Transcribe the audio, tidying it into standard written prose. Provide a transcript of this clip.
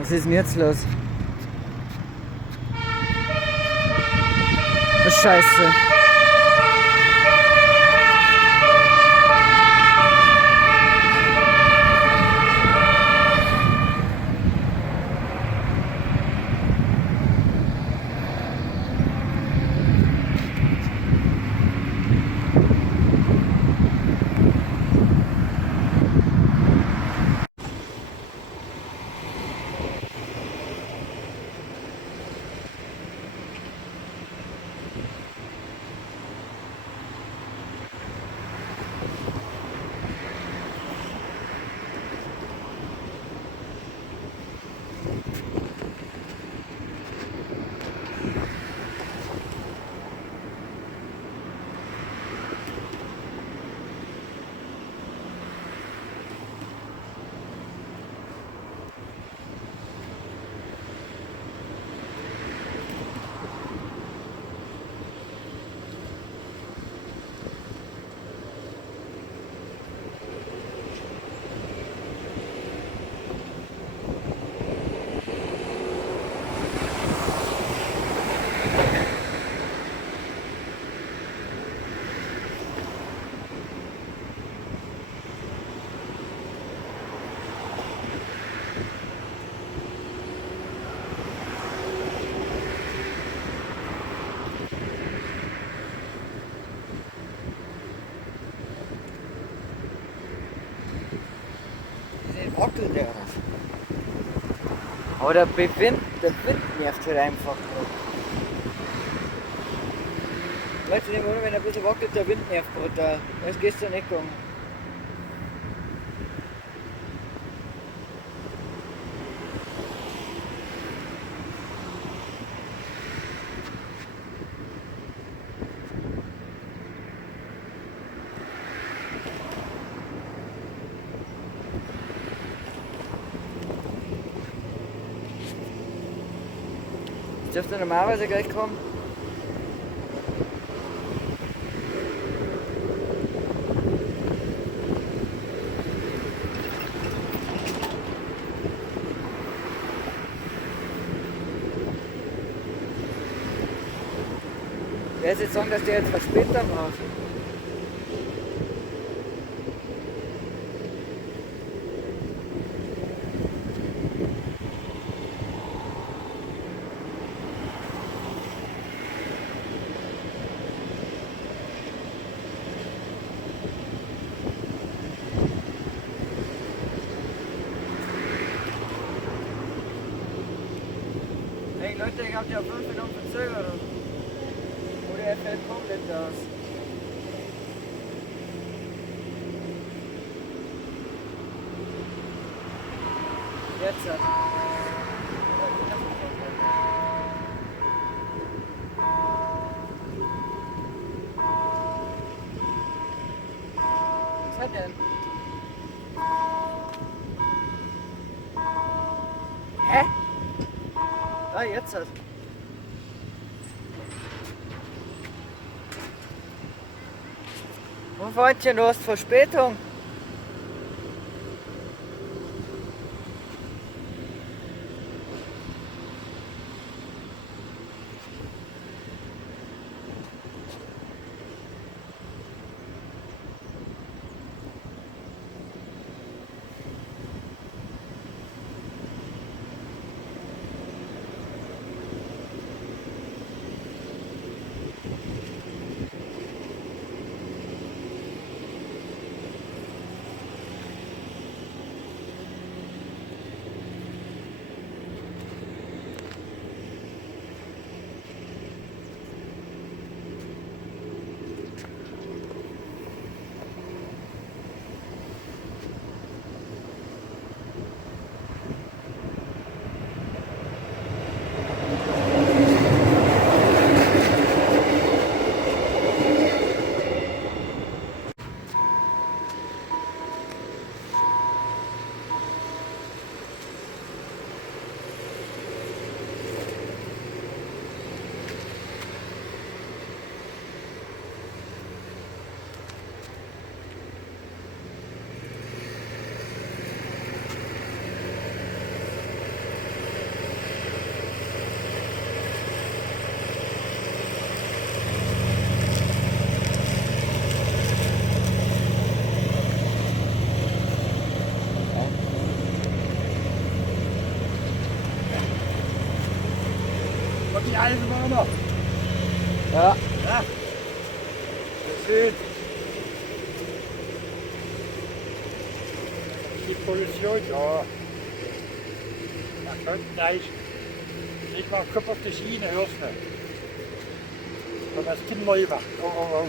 Was ist denn jetzt los? Was Scheiße. Wackelt der. Aber der Wind nervt halt einfach. Weißt du nicht, oder wenn er ein bisschen wackelt, der Wind nervt brutal. Das ist gestern nicht gegangen. Das dürfte normalerweise gleich kommen. Wer ist jetzt sagen, dass der jetzt Verspätung braucht? Hey Leute, ich hab ja 5 Minuten Verzögerung. Oder er fällt komplett aus. Jetzt hat. Was hat denn? Hä? Ah, jetzt hat. Oh Freundchen, du hast Verspätung. Eisenbahner. Ja. Ja. Das ist die Pollution, ja. Da könnten eigentlich nicht mal Kopf auf die Schiene, hörst du nicht. Und das Kind neu macht. Oh, oh, oh.